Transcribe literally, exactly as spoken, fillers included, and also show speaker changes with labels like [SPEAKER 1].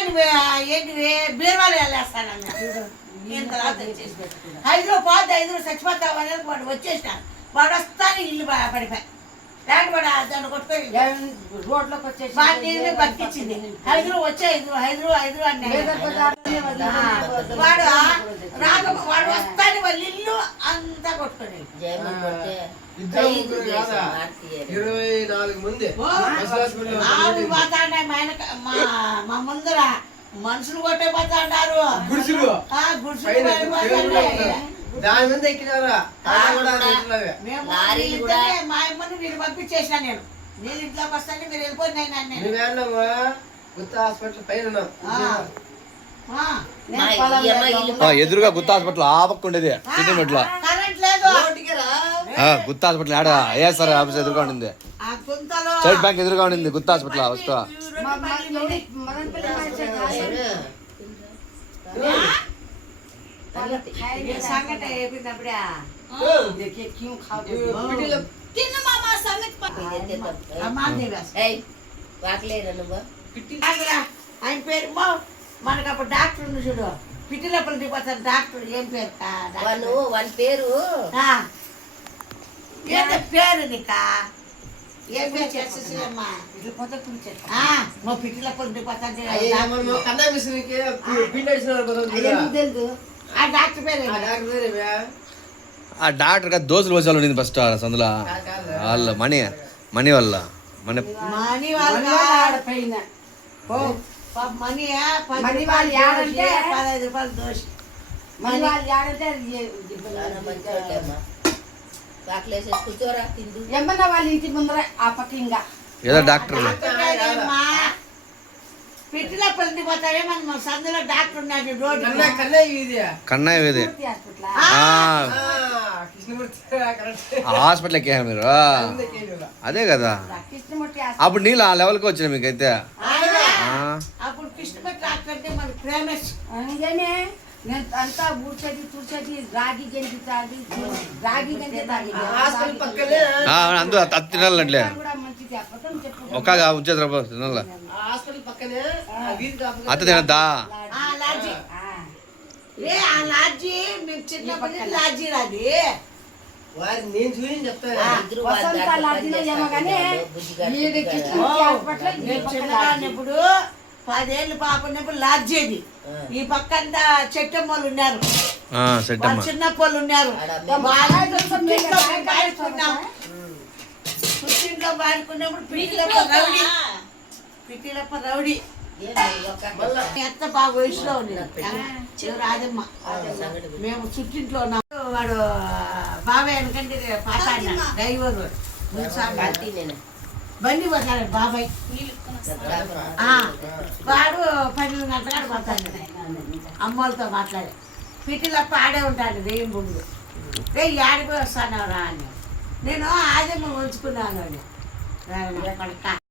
[SPEAKER 1] ఏంటి బీరువాలు వెళ్ళేస్తానన్నా నేను తర్వాత వచ్చేసి హైదరాబాద్ ఐదు చచ్చిపోతావు అనేది వాడు వచ్చేసినాను వాడు వస్తాను ఇల్లు పడిపోయి లేకపోతే వాడు దాన్ని కొట్టుకొని
[SPEAKER 2] రోడ్లోకి వచ్చేసి
[SPEAKER 1] వాడిని బతికించింది హైదరాబాద్ వచ్చే ఐదు హైదరాబాద్ ఐదు అన్నీ వాడు రాక వాడు వస్తాను వాళ్ళ ఇల్లు అంతా కొట్టుకొని పోతాండే మా ఆయన మా ముందర మనుషులు కొట్టే పోతాండారు గుడిసులు
[SPEAKER 3] దాని మీద ఎక్కినారా
[SPEAKER 1] మా అమ్మని వీళ్ళు పంపించేసిన నేను నేను ఇంట్లోకి వస్తాను మీరు వెళ్ళిపోయినా
[SPEAKER 3] గుత్త హాస్పిటల్ పైన
[SPEAKER 4] ఎదురుగా గుత్త హాస్పిటల్ ఆ పక్క ఉండేది సిద్దిమెట్ల
[SPEAKER 1] కరెంట్ లేదు
[SPEAKER 4] గుత్త హాస్పిటల్ ఆడ ఏఎస్ఆర్ ఆఫీస్ ఎదురుగా ఉండింది స్టేట్ బ్యాంక్ ఎదురుగా ఉండింది గుత్త హాస్పిటల్ వస్తా
[SPEAKER 1] సంగట అయిపోయినప్పుడే ఆయన పేరు మనకు అప్పుడు డాక్టర్ ఉంది చూడు పిటిలప్పలు దిగిపోతారు డాక్టర్ ఏం పేరు
[SPEAKER 2] వాళ్ళ పేరు
[SPEAKER 1] ఏదో పేరు నీకా ఏం పేరు చేసేమ్మా మా పిటిలప్పలు దిగిపోతారు ఆ డాక్టర్ పేరు
[SPEAKER 4] ఆ డాక్టర్ గా దోశలు వచ్చాలు ఉండింది ఫస్ట్ సందులో వాళ్ళ మనీ మనీ వల్ల మనీ
[SPEAKER 1] మనీ వాళ్ళ మనీ
[SPEAKER 2] మనీ వాళ్ళు ఏడంటే
[SPEAKER 1] పదహైదు రూపాయలు దోశ
[SPEAKER 2] మనీ వాళ్ళు ఏడంటే కూర్చోరా ఏమన్నా వాళ్ళ ఇంటి ముందర ఆ పక్క ఇంకా
[SPEAKER 4] ఏదో డాక్టర్
[SPEAKER 1] పిట్టిలో పెళ్లిపోతాడే మన సందులో డాక్టర్ ఉన్నాడు రోడ్డు
[SPEAKER 4] కన్నయ్య వేది హాస్పిటల్ ఎక్కారు మీరు అదే కదా అప్పుడు నీళ్ళు ఆ లెవెల్కి వచ్చిన మీకైతే
[SPEAKER 1] అప్పుడు కృష్ణపట్ల డాక్టర్ అంటే మన ఫేమస్
[SPEAKER 2] అందుకనే నేను అంతా ఊడ్చేది తుడిచేది రాగి గంజి తాగి రాగి గంజి తాగి
[SPEAKER 4] అందు అది తినాలంటే ఒక్క ఉంచేది రా తినాల అత్త తినద్దా
[SPEAKER 1] లాడ్జీ రే ఆ లాడ్జీ మేము చిన్నప్పటి లాడ్జీ రాది
[SPEAKER 3] నేను చూసి చెప్తాను
[SPEAKER 1] చిన్నప్పుడు పదేళ్ళు పాప ఉన్నప్పుడు లాడ్జేది ఈ పక్కంతా చెట్టమ్మలు ఉన్నారు చిన్నప్పళ్ళు ఉన్నారు పుట్టింట్లో పాడుకున్నప్పుడు పిటిలప్ప రౌడీ పిటిలప్ప రౌడీ ఎంత బాగా వయసులో ఉంది రాజమ్మ మేము చుట్టింట్లో ఉన్నాము వాడు బాబాయ్ ఎందుకంటే పాట అన్నాడు డ్రైవర్ బండి పోతాడు బాబాయ్ వాడు పన్నెండు గంటలకు పోతాడు అమ్మోళ్ళతో మాట్లాడి పిటిలప్ప ఆడే ఉంటాడు దెయ్యం బొంగు రే ఆడిపోయి వస్తాను రా అని నేను ఆదమ్మ ఉంచుకున్నాను